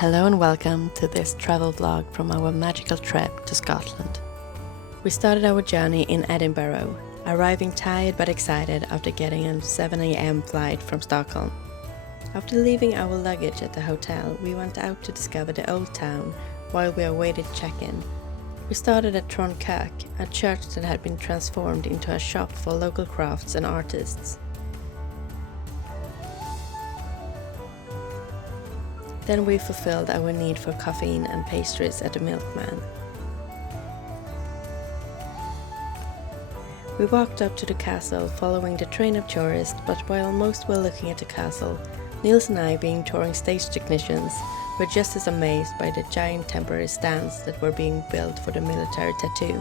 Hello and welcome to this travel vlog from our magical trip to Scotland. We started our journey in Edinburgh, arriving tired but excited after getting a 7 a.m. flight from Stockholm. After leaving our luggage at the hotel, we went out to discover the old town while we awaited check-in. We started at Kirk, a church that had been transformed into a shop for local crafts and artists. Then we fulfilled our need for caffeine and pastries at the Milkman. We walked up to the castle following the train of tourists, but while most were looking at the castle, Niels and I, being touring stage technicians, were just as amazed by the giant temporary stands that were being built for the military tattoo.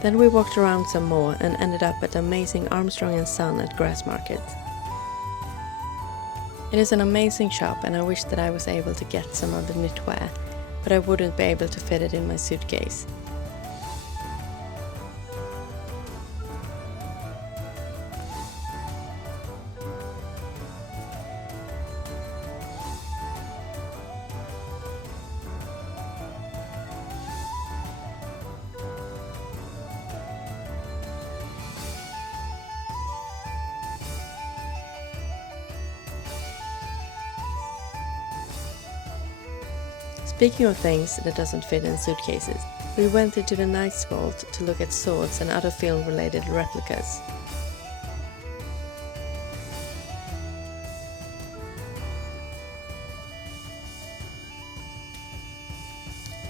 Then we walked around some more and ended up at the amazing Armstrong & Son at Grassmarket. It is an amazing shop and I wish that I was able to get some of the knitwear, but I wouldn't be able to fit it in my suitcase. Speaking of things that doesn't fit in suitcases, we went into the Knight's Vault to look at swords and other film-related replicas.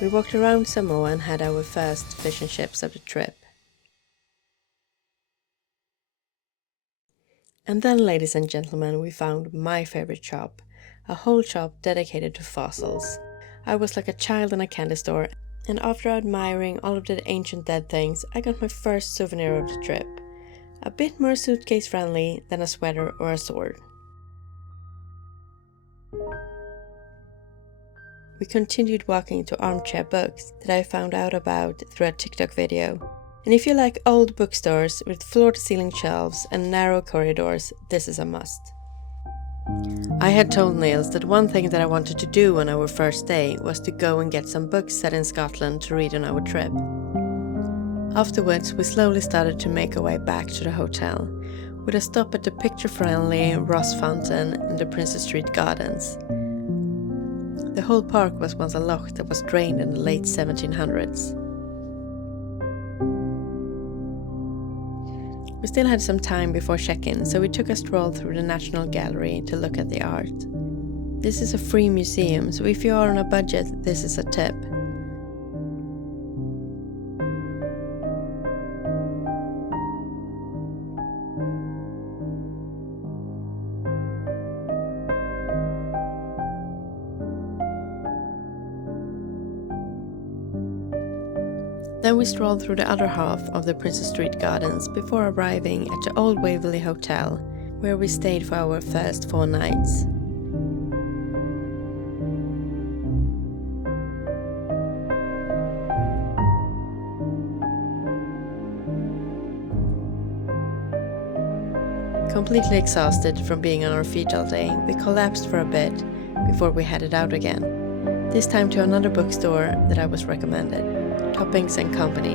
We walked around some more and had our first fish and chips of the trip. And then, ladies and gentlemen, we found my favorite shop, a whole shop dedicated to fossils. I was like a child in a candy store, and after admiring all of the ancient dead things, I got my first souvenir of the trip. A bit more suitcase friendly than a sweater or a sword. We continued walking to Armchair Books that I found out about through a TikTok video. And if you like old bookstores with floor-to-ceiling shelves and narrow corridors, this is a must. I had told Niels that one thing that I wanted to do on our first day was to go and get some books set in Scotland to read on our trip. Afterwards, we slowly started to make our way back to the hotel, with a stop at the picture-friendly Ross Fountain in the Princess Street Gardens. The whole park was once a loch that was drained in the late 1700s. We still had some time before check-in, so we took a stroll through the National Gallery to look at the art. This is a free museum, so if you are on a budget, this is a tip. Then we strolled through the other half of the Princess Street Gardens before arriving at the Old Waverley Hotel, where we stayed for our first 4 nights. Completely exhausted from being on our feet all day, we collapsed for a bit before we headed out again, this time to another bookstore that I was recommended. Toppings and Company,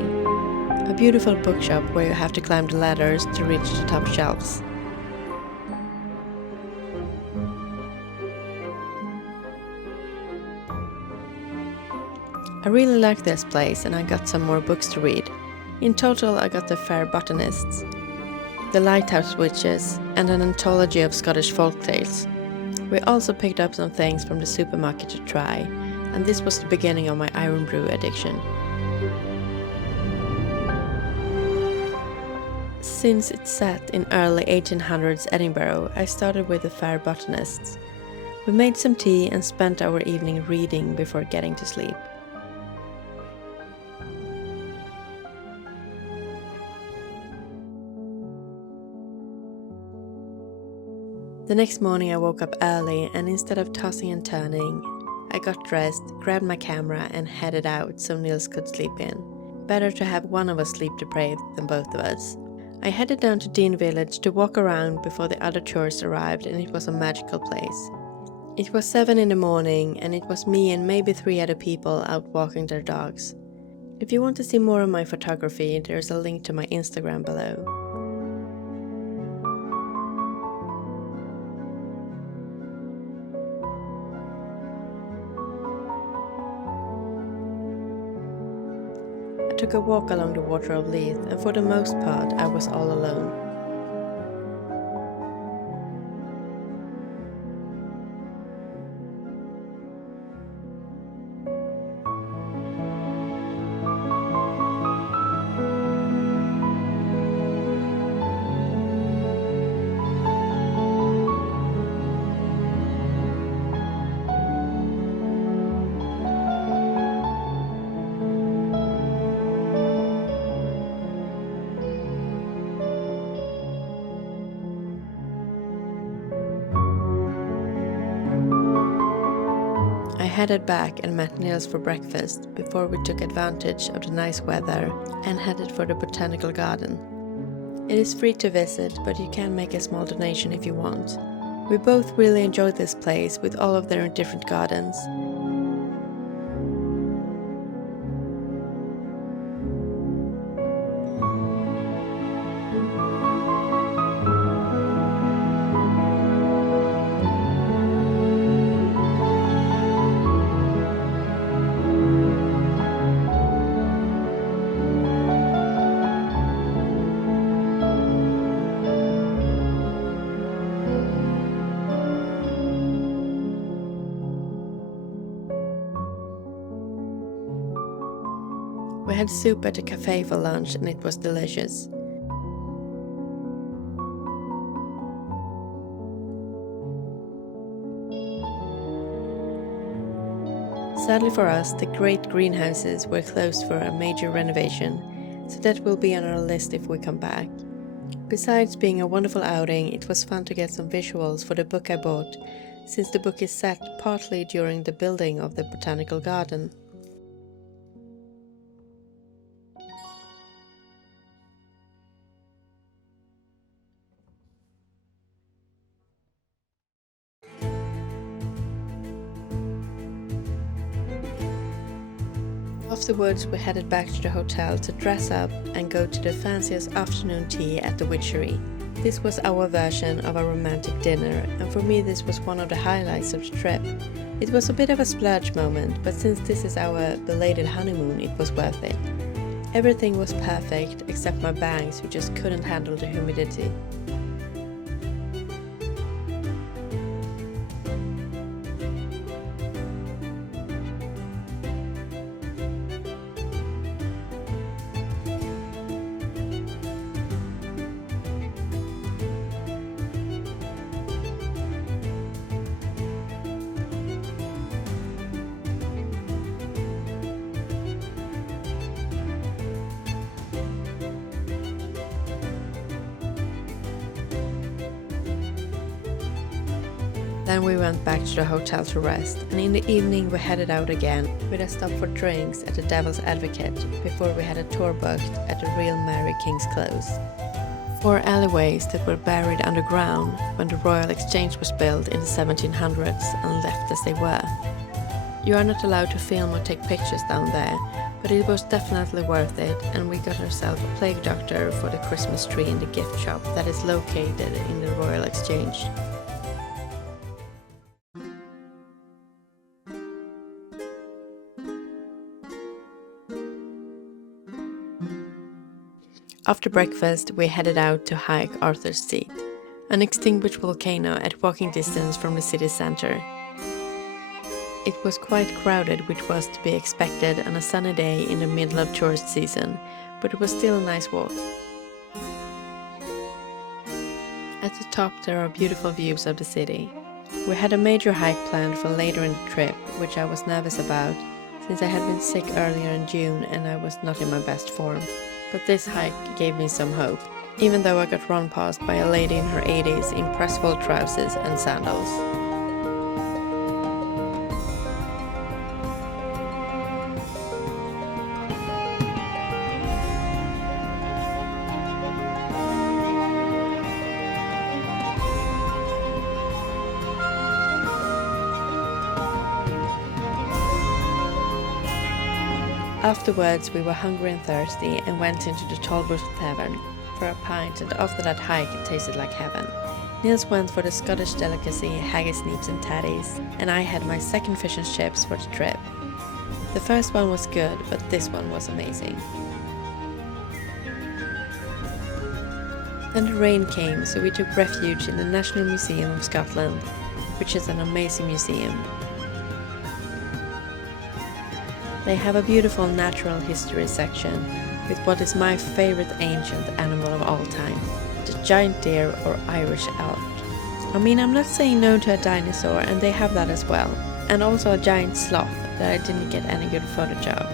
a beautiful bookshop where you have to climb the ladders to reach the top shelves. I really like this place and I got some more books to read. In total I got The Fair Botanists, The Lighthouse Witches and an anthology of Scottish folktales. We also picked up some things from the supermarket to try, and this was the beginning of my Iron Brew addiction. Since it's set in early 1800s Edinburgh, I started with The Fair Botanists. We made some tea and spent our evening reading before getting to sleep. The next morning I woke up early and instead of tossing and turning, I got dressed, grabbed my camera and headed out so Niels could sleep in. Better to have one of us sleep deprived than both of us. I headed down to Dean Village to walk around before the other tourists arrived, and it was a magical place. It was 7 in the morning and it was me and maybe 3 other people out walking their dogs. If you want to see more of my photography, there's a link to my Instagram below. I took a walk along the water of Leith, and for the most part I was all alone. I headed back and met Nils for breakfast before we took advantage of the nice weather and headed for the Botanical garden. It is free to visit, but you can make a small donation if you want. We both really enjoyed this place with all of their different gardens. We had soup at a cafe for lunch and it was delicious. Sadly for us, the great greenhouses were closed for a major renovation, so that will be on our list if we come back. Besides being a wonderful outing, it was fun to get some visuals for the book I bought, since the book is set partly during the building of the Botanical garden. Afterwards, we headed back to the hotel to dress up and go to the fanciest afternoon tea at the Witchery. This was our version of a romantic dinner, and for me this was one of the highlights of the trip. It was a bit of a splurge moment, but since this is our belated honeymoon, it was worth it. Everything was perfect except my bangs, who just couldn't handle the humidity. Then we went back to the hotel to rest, and in the evening we headed out again with a stop for drinks at the Devil's Advocate before we had a tour booked at the Real Mary King's Close. 4 alleyways that were buried underground when the Royal Exchange was built in the 1700s and left as they were. You are not allowed to film or take pictures down there, but it was definitely worth it, and we got ourselves a plague doctor for the Christmas tree in the gift shop that is located in the Royal Exchange. After breakfast, we headed out to hike Arthur's Seat, an extinguished volcano at walking distance from the city centre. It was quite crowded, which was to be expected on a sunny day in the middle of tourist season, but it was still a nice walk. At the top there are beautiful views of the city. We had a major hike planned for later in the trip, which I was nervous about, since I had been sick earlier in June and I was not in my best form. But this hike gave me some hope, even though I got run past by a lady in her 80s in pressable trousers and sandals. Afterwards we were hungry and thirsty and went into the Tolbert Tavern for a pint, and after that hike it tasted like heaven. Niels went for the Scottish delicacy haggis, neeps and tatties, and I had my second fish and chips for the trip. The first one was good, but this one was amazing. Then the rain came, so we took refuge in the National Museum of Scotland, which is an amazing museum. They have a beautiful natural history section with what is my favorite ancient animal of all time, the giant deer or Irish elk. I mean, I'm not saying no to a dinosaur, and they have that as well, and also a giant sloth that I didn't get any good footage of.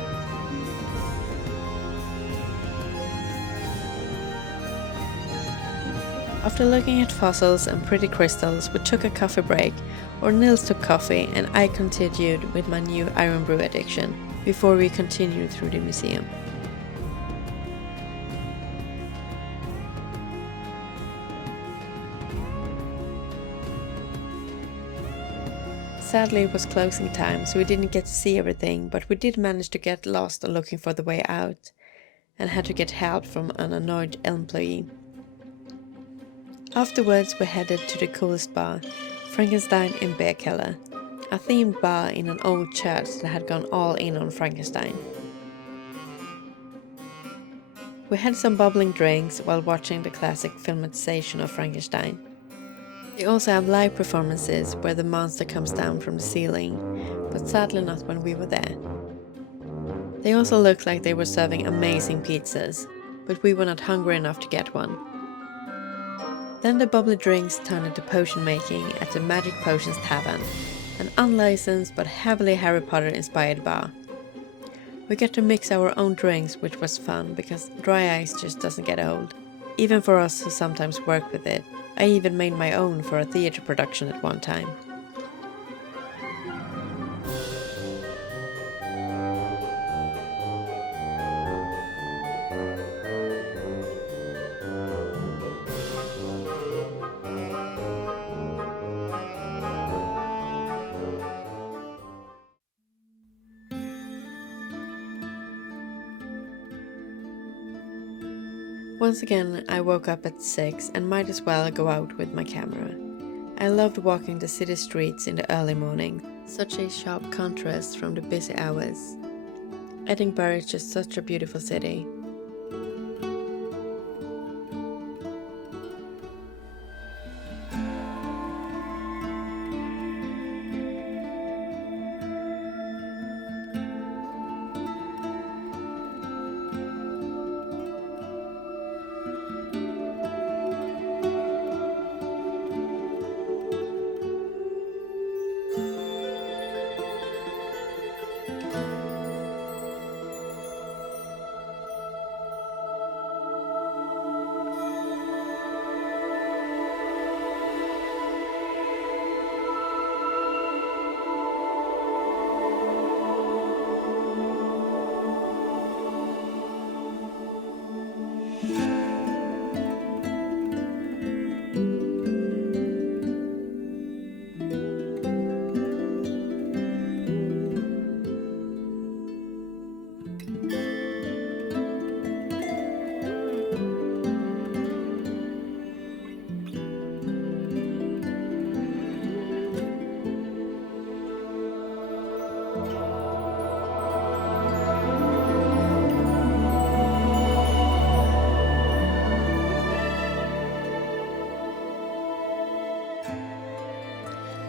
After looking at fossils and pretty crystals, we took a coffee break, or Nils took coffee and I continued with my new iron brew addiction, before we continued through the museum. Sadly it was closing time, so we didn't get to see everything, but we did manage to get lost looking for the way out, and had to get help from an annoyed employee. Afterwards we headed to the coolest bar, Frankenstein in Botanical, a themed bar in an old church that had gone all in on Frankenstein. We had some bubbling drinks while watching the classic filmatisation of Frankenstein. They also have live performances where the monster comes down from the ceiling, but sadly not when we were there. They also looked like they were serving amazing pizzas, but we were not hungry enough to get one. Then the bubbly drinks turned into potion making at the Magic Potions Tavern, an unlicensed but heavily Harry Potter inspired bar. We got to mix our own drinks, which was fun because dry ice just doesn't get old, even for us who sometimes work with it. I even made my own for a theatre production at one time. Once again, I woke up at 6 and might as well go out with my camera. I loved walking the city streets in the early morning, such a sharp contrast from the busy hours. Edinburgh is just such a beautiful city.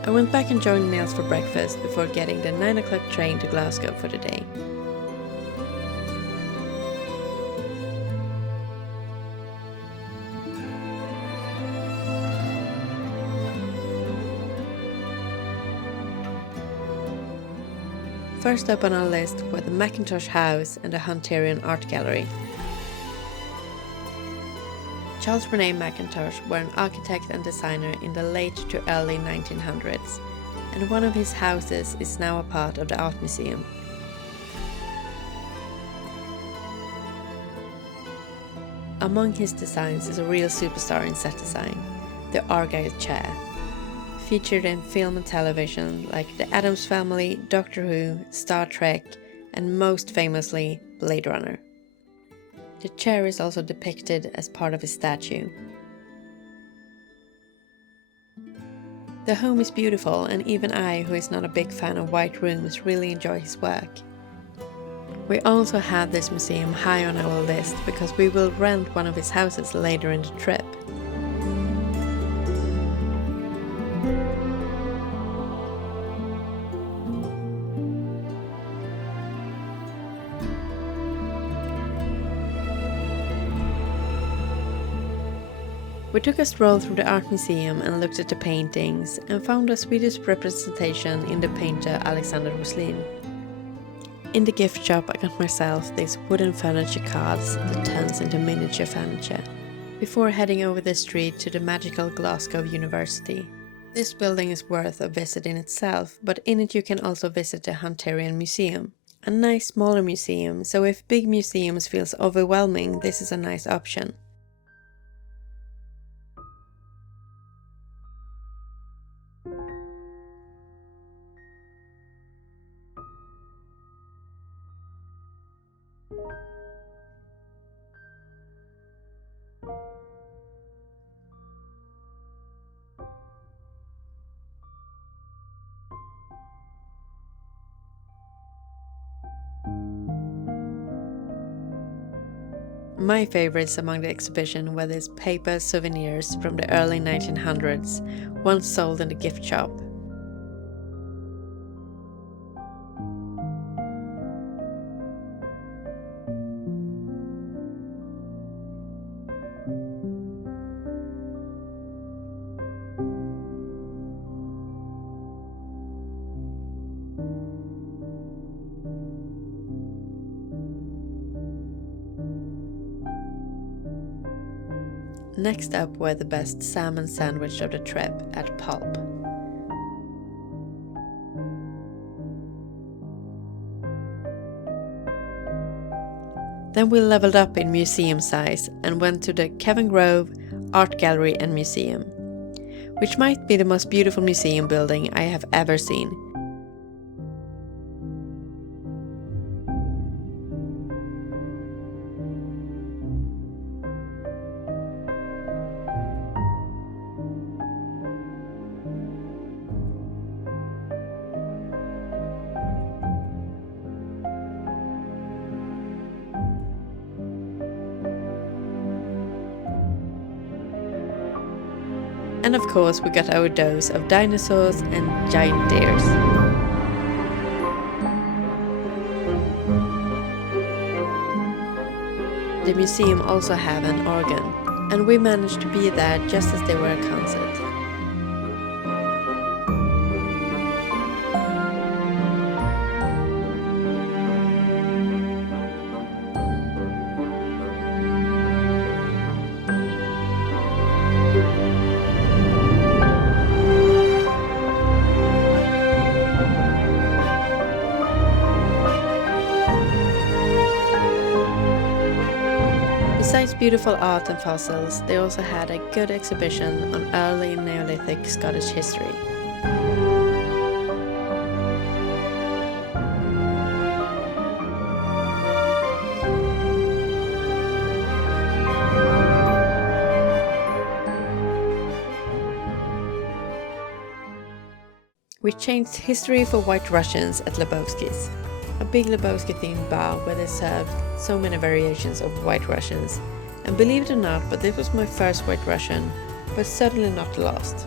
I went back and joined Niels for breakfast before getting the 9 o'clock train to Glasgow for the day. First up on our list were the Mackintosh House and the Hunterian Art Gallery. Charles René Mackintosh were an architect and designer in the late to early 1900s, and one of his houses is now a part of the Art Museum. Among his designs is a real superstar in set design, the Argyle chair, featured in film and television like The Addams Family, Doctor Who, Star Trek, and most famously Blade Runner. The chair is also depicted as part of his statue. The home is beautiful, and even I, who is not a big fan of white rooms, really enjoy his work. We also have this museum high on our list because we will rent one of his houses later in the trip. We took a stroll through the art museum and looked at the paintings and found a Swedish representation in the painter Alexander Roslin. In the gift shop I got myself these wooden furniture cards that turns into miniature furniture, before heading over the street to the magical Glasgow University. This building is worth a visit in itself, but in it you can also visit the Hunterian Museum. A nice smaller museum, so if big museums feels overwhelming, this is a nice option. My favorites among the exhibition were these paper souvenirs from the early 1900s, once sold in the gift shop. Next up were the best salmon sandwich of the trip at Pulp. Then we leveled up in museum size and went to the Kelvingrove Art Gallery and Museum, which might be the most beautiful museum building I have ever seen. And of course we got our dose of dinosaurs and giant deers. The museum also have an organ, and we managed to be there just as they were a concert. Besides beautiful art and fossils, they also had a good exhibition on early Neolithic Scottish history. We changed history for White Russians at Lebowski's, a big Lebowski-themed bar where they served so many variations of White Russians. And believe it or not, but this was my first White Russian, but certainly not the last.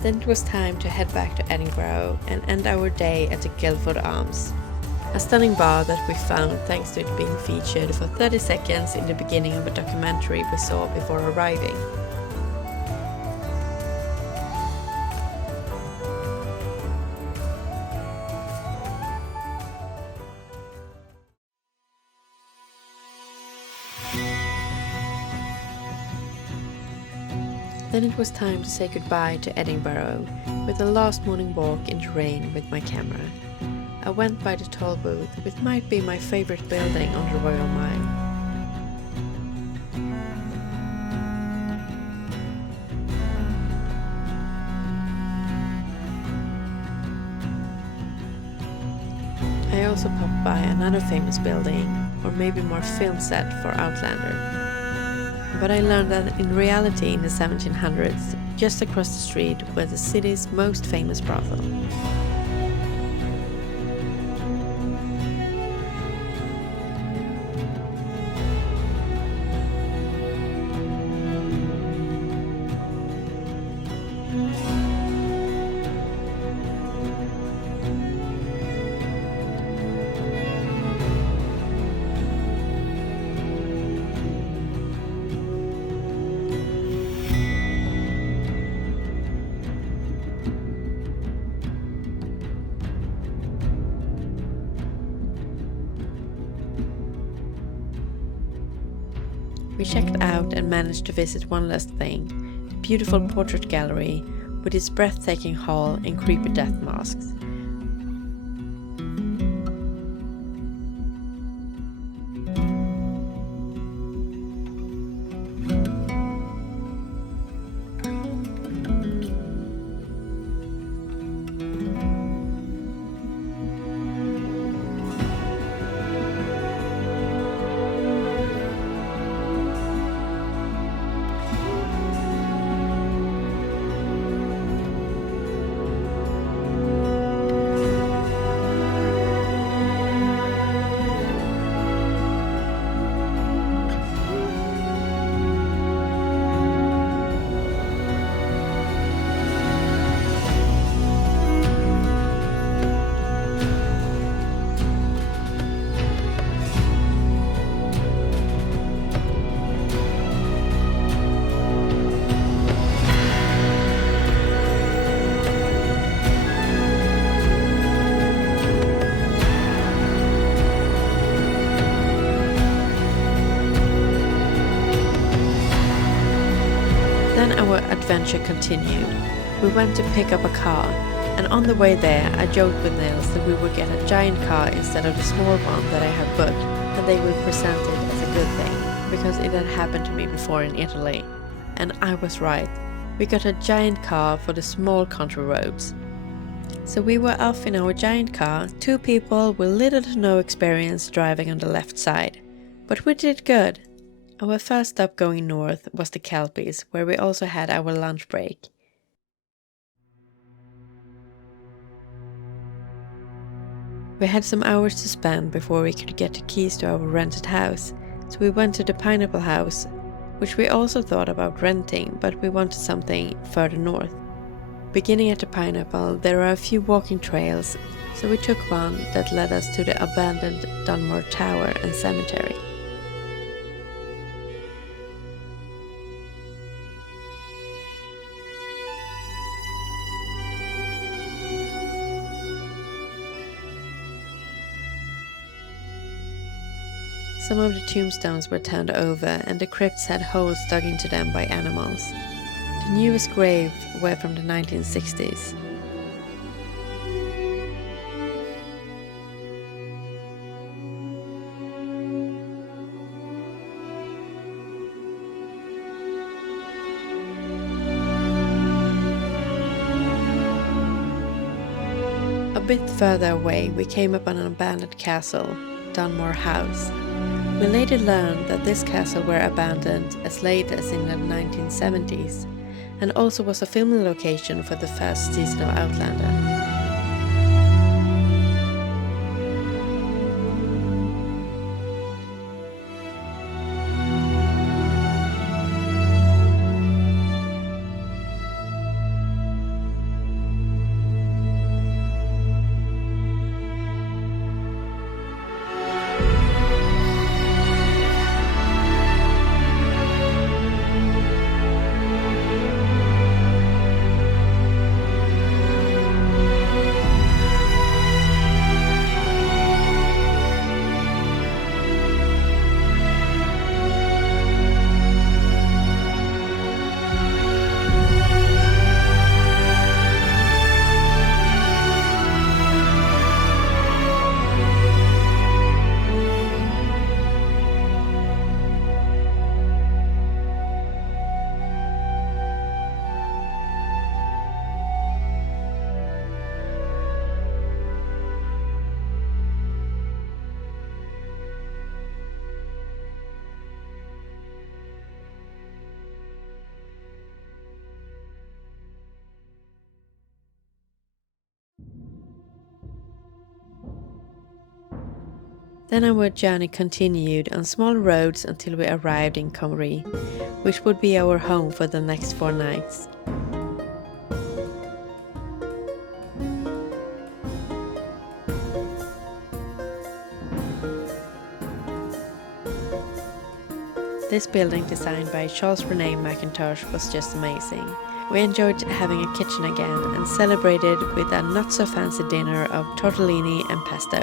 Then it was time to head back to Edinburgh and end our day at the Guildford Arms, a stunning bar that we found thanks to it being featured for 30 seconds in the beginning of a documentary we saw before arriving. Then it was time to say goodbye to Edinburgh with a last morning walk in the rain with my camera. I went by the toll booth, which might be my favorite building on the Royal Mile. also popped by another famous building, or maybe more film set for Outlander. But I learned that in reality in the 1700s, just across the street was the city's most famous brothel. We checked out and managed to visit one last thing, the beautiful portrait gallery with its breathtaking hall and creepy death masks. Then our adventure continued. We went to pick up a car, and on the way there I joked with Nils that we would get a giant car instead of the small one that I had booked, and they would present it as a good thing, because it had happened to me before in Italy. And I was right. We got a giant car for the small country roads. So we were off in our giant car, two people with little to no experience driving on the left side. But we did good. Our first stop going north was the Kelpies, where we also had our lunch break. We had some hours to spend before we could get the keys to our rented house, so we went to the Pineapple House, which we also thought about renting, but we wanted something further north. Beginning at the Pineapple, there are a few walking trails, so we took one that led us to the abandoned Dunmore Tower and Cemetery. Some of the tombstones were turned over and the crypts had holes dug into them by animals. The newest graves were from the 1960s. A bit further away we came upon an abandoned castle, Dunmore House. We later learned that this castle were abandoned as late as in the 1970s, and also was a filming location for the first season of Outlander. Then our journey continued on small roads until we arrived in Comrie, which would be our home for the next 4 nights. This building, designed by Charles René McIntosh, was just amazing. We enjoyed having a kitchen again and celebrated with a not-so-fancy dinner of tortellini and pesto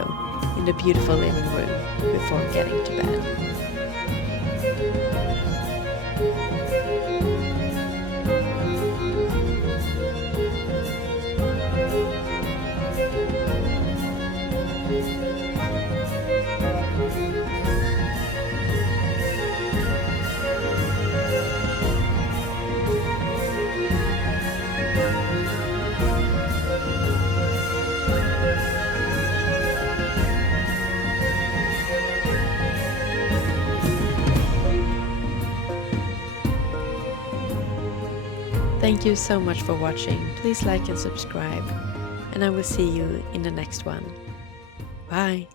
in the beautiful living room before getting to bed. Thank you so much for watching. Please like and subscribe, and I will see you in the next one. Bye!